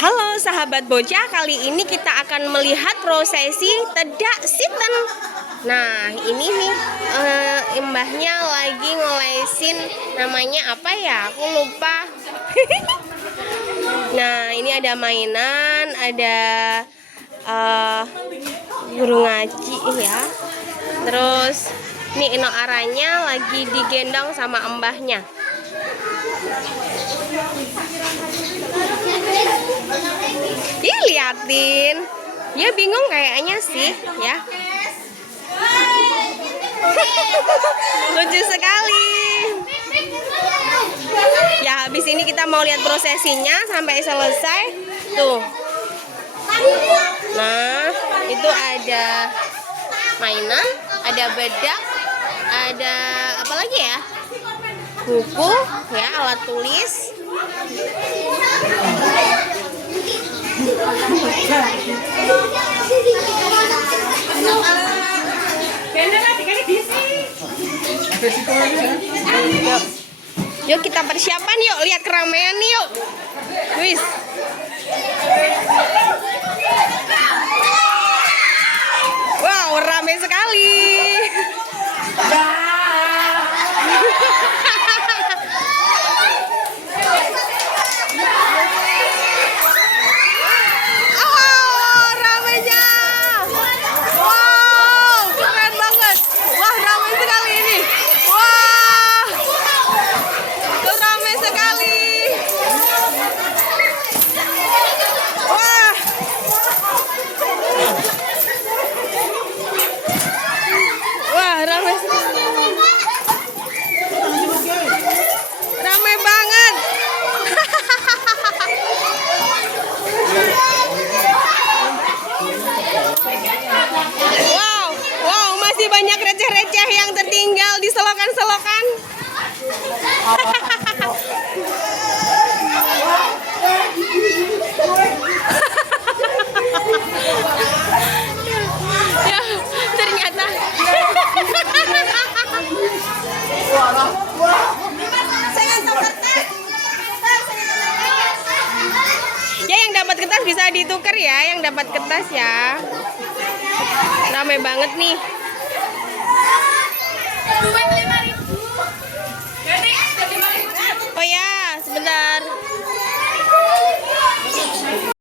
Halo sahabat bocah, kali ini kita akan melihat prosesi tedak siten. Nah ini nih mbahnya lagi ngolesin, namanya apa ya? Aku lupa. Nah ini ada mainan, ada guru ngaji ya. Terus nih Ino Aranya lagi digendong sama mbahnya. Ih, liatin. Dia bingung kayaknya sih, ya. Lucu sekali. Ya, habis ini kita mau lihat prosesinya sampai selesai. Tuh. Nah, itu ada mainan, ada bedak, ada apa lagi ya? Buku, ya, alat tulis. Yuk kita persiapan yuk, lihat keramaian nih yuk. Wis. Wow, ramai sekali. Ramai banget. Wow, masih banyak receh-receh yang tertinggal di selokan-selokan. Ya, ternyata. Ya, yang dapat kertas bisa ditukar ya, yang dapat kertas ya. Ramai banget nih. Oh ya, sebentar.